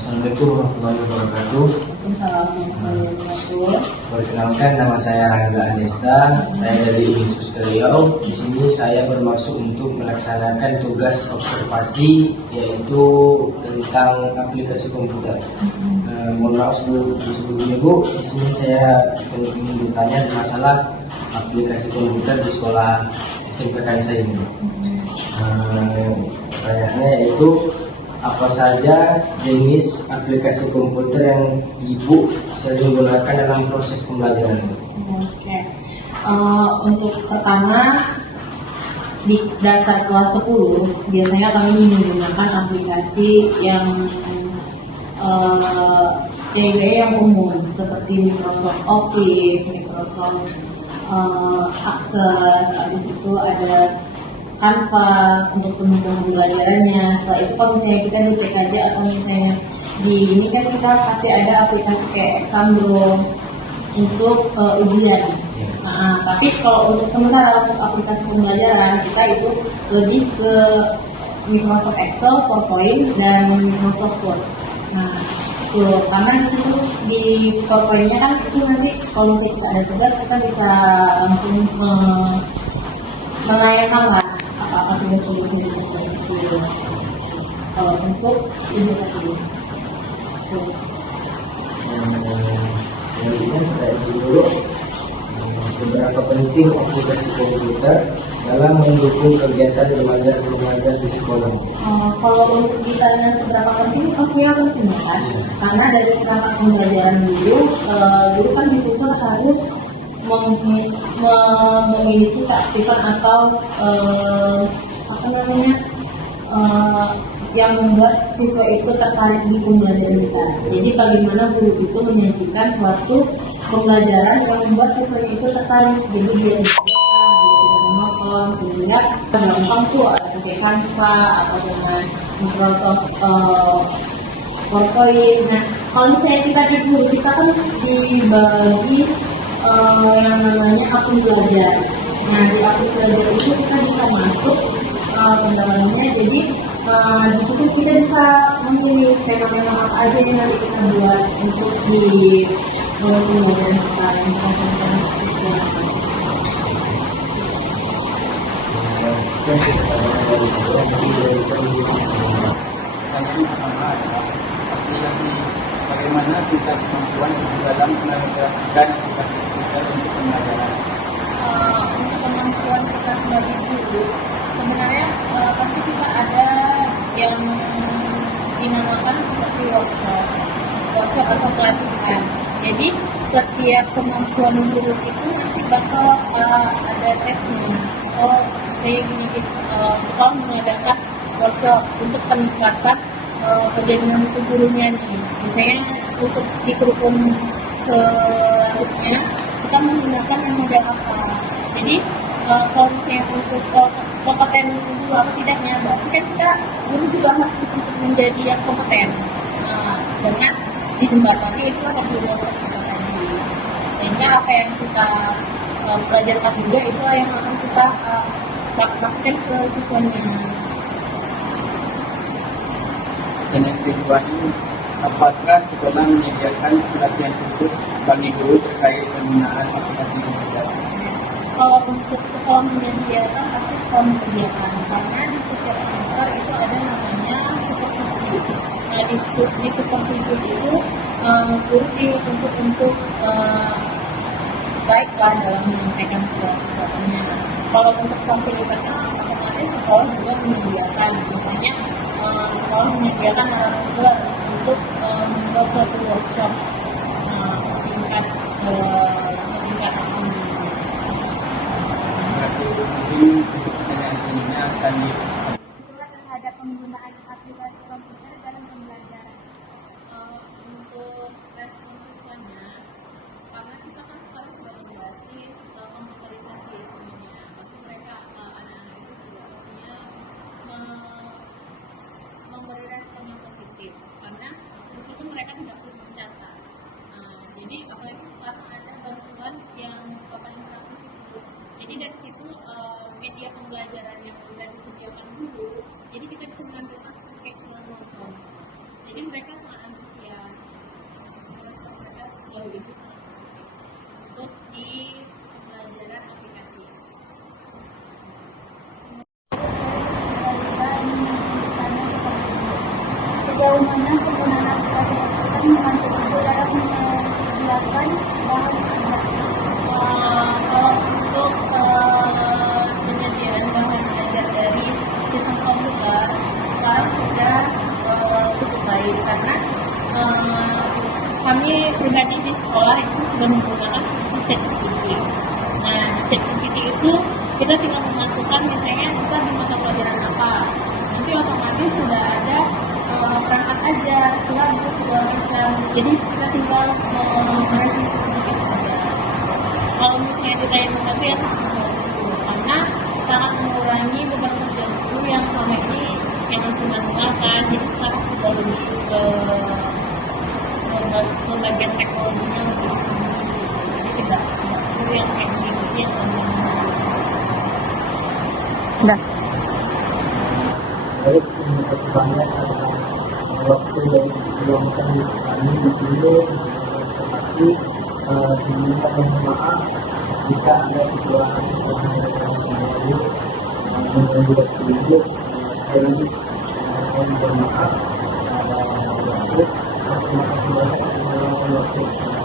Assalamualaikum warahmatullahi wabarakatuh. Perkenalkan, nama saya Rangga Anesta. Saya dari Universitas Riau. Di sini saya bermaksud untuk melaksanakan tugas observasi, yaitu tentang aplikasi komputer. Mohon maaf sebelumnya Bu, di sini saya ingin bertanya masalah aplikasi komputer di sekolah SMK saya ini. Pertanyaannya yaitu apa saja jenis aplikasi komputer yang Ibu sering gunakan dalam proses pembelajaran? Oke. Untuk pertama di dasar kelas 10 biasanya kami menggunakan aplikasi yang yang umum seperti Microsoft Office, Microsoft Access, habis itu ada Canva untuk pendukung pembelajarannya. Setelah itu kalau misalnya kita di TKJ atau misalnya di ini kan kita pasti ada aplikasi kayak Exambro untuk ujian. Tapi kalau untuk sementara untuk aplikasi pembelajaran kita itu lebih ke Microsoft Excel, PowerPoint dan Microsoft Word. Karena di situ di PowerPoint-nya kan itu nanti kalau misalnya kita ada tugas kita bisa langsung menayangkan apa tugas-tugasnya di PowerPoint itu. Kalau untuk ini tadi dulu, seberapa penting aplikasi komputer dalam mendukung kegiatan belajar di sekolah? Kalau untuk ditanya seberapa penting, pastinya penting kan? Karena dari perangkat pembelajaran dulu kan dituntut harus memiliki keaktifan atau yang membuat siswa itu tertarik di pembelajaran kita. Jadi bagaimana guru itu menyajikan suatu pembelajaran yang membuat siswa itu tertarik. Jadi dia menonton sehingga gampang tuh pakai Canva atau dengan Microsoft PowerPoint. Nah, kalau misalnya kita di guru kita kan dibagi yang namanya akun belajar. Nah, di akun belajar itu kita bisa masuk pendalamannya. Jadi di situ kita bisa memilih fenomena apa aja yang nanti kita buat untuk di pembelajaran kita yang dilaksanakan untuk siswa. Bagaimana tingkat kemampuan dalam mengintegrasikan aplikasi komputer untuk pembelajaran? Untuk kemampuan kita sebagai guru, sebenarnya pasti kita ada yang dinamakan seperti workshop atau pelatihan. Jadi setiap kemampuan guru itu nanti bakal ada tesnya. Saya gini, kita mengadakan workshop untuk peningkatan kejadian buku gurunya nih. Misalnya untuk di kurikulum selanjutnya kita menggunakan yang model apa. Jadi kalau misalnya untuk kompeten guru apa tidaknya, berarti kan kita guru juga harus untuk menjadi yang kompeten. Dengan dijembatani itu ada di workshop kita tadi. Sehingga apa yang kita pelajarkan juga itu yang akan kita praktekkan ke siswanya. Dan yang kedua ini, apakah sekolah menyediakan pelatihan khusus bagi guru terkait penggunaan aplikasi komputer? Kalau untuk sekolah menyediakan, pasti sekolah menyediakan karena di setiap semester itu ada namanya supervisi. Nah, di supervisi itu guru dituntut untuk baiklah dalam menyampaikan segala sesuatunya. Kalau untuk fasilitasnya otomatis sekolah juga menyediakan, misalnya sekolah menyediakan narasumber untuk membuat suatu workshop tingkat akademik. Terhadap penggunaan aplikasi komputer dalam pembelajaran. Untuk respon siswanya, karena kita kan sekarang sudah berbasis komputerisasi sebenarnya, pasti mereka anak-anak itu juga pastinya memberi respon yang positif, karena di situ mereka tidak perlu mencatat. Jadi apalagi sekarang ada bantuan yang papan interaktif itu. Jadi dari situ media pembelajaran yang sudah disediakan dulu, jadi kita bisa menampilkan seperti kayak nonton. Jadi mereka sangat antusias. Mereka sejauh itu sangat positif untuk di pembelajaran aplikasi. Sejauh mana penggunaan aplikasi tersebut membantu dalam menyiapkan bahan kerja? Kalau untuk penyediaan bahan belajar dari sistem komputer sekarang sudah cukup baik karena kami pribadi di sekolah itu sudah menggunakan seperti ChatGPT. Nah, di ChatGPT itu kita tinggal memasukkan misalnya kita di mata pelajaran apa, nanti otomatis sudah ada perangkat ajar, silabus segala macam. Jadi kita tinggal merevisi sedikit saja. Kalau misalnya ditanya membantu ya sangat membantu karena sangat mengurangi beban kerja guru yang selama ini yang masih manual kan. Jadi sekarang sudah lebih ke bagian teknologinya lebih tinggi. Jadi tidak perlu yang teknik yang manual. Udah. Baik, terima kasih banyak atas waktu yang diluangkan kami di sini. Sebelumnya mohon maaf jika ada kesalahan-kesalahan yang semuanya mengganggu waktu itu. Sekali lagi saya mohon maaf. Terima kasih banyak atas waktu.